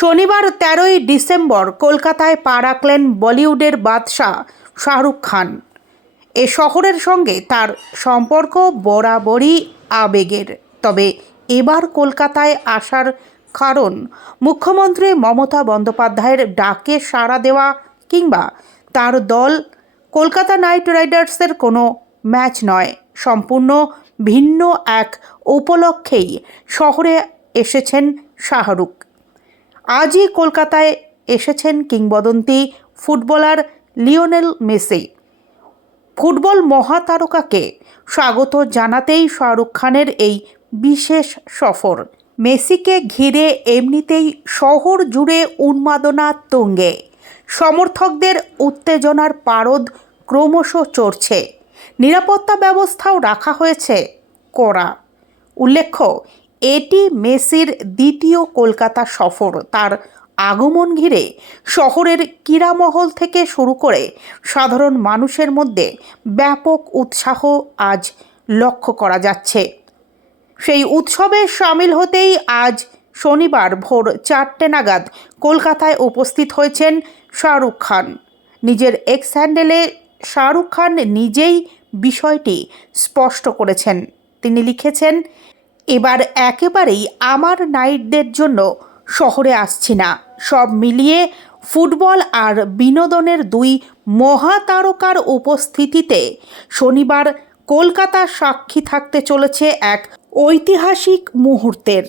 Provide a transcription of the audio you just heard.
শনিবার 13ই ডিসেম্বর কলকাতায় পা রাখলেন বলিউডের বাদশা শাহরুখ খান। এ শহরের সঙ্গে তার সম্পর্ক বরাবরই আবেগের। তবে এবার কলকাতায় আসার কারণ মুখ্যমন্ত্রী মমতা বন্দ্যোপাধ্যায়ের ডাকে সাড়া দেওয়া কিংবা তার দল কলকাতা নাইট রাইডার্সের কোনো ম্যাচ নয়, সম্পূর্ণ ভিন্ন এক উপলক্ষেই শহরে এসেছেন শাহরুখ। আজই কলকাতায় এসেছেন কিংবদন্তি ফুটবলার লিওনেল মেসি। ফুটবল মহাতারকাকে স্বাগত জানাতেই শাহরুখ খানের এই বিশেষ সফর। মেসিকে ঘিরে এমনিতেই শহর জুড়ে উন্মাদনা তুঙ্গে, সমর্থকদের উত্তেজনার পারদ ক্রমশ চড়ছে। নিরাপত্তা ব্যবস্থাও রাখা হয়েছে কড়া। উল্লেখ্য, এটি মেসির দ্বিতীয় কলকাতা সফর। তার আগমন ঘিরে শহরের ক্রীড়ামহল থেকে শুরু করে সাধারণ মানুষের মধ্যে ব্যাপক উৎসাহ আজ লক্ষ্য করা যাচ্ছে। সেই উৎসবে সামিল হতেই আজ শনিবার ভোর 4টে নাগাদ কলকাতায় উপস্থিত হয়েছেন শাহরুখ খান। নিজের এক্স হ্যান্ডেলে শাহরুখ খান নিজেই বিষয়টি স্পষ্ট করেছেন। তিনি লিখেছেন, এবার একেবারেই আমার নাইটদের জন্য শহরে আসছি না। সব মিলিয়ে ফুটবল আর বিনোদনের দুই মহাতারকার উপস্থিতিতে শনিবার কলকাতা সাক্ষী থাকতে চলেছে এক ঐতিহাসিক মুহূর্তের।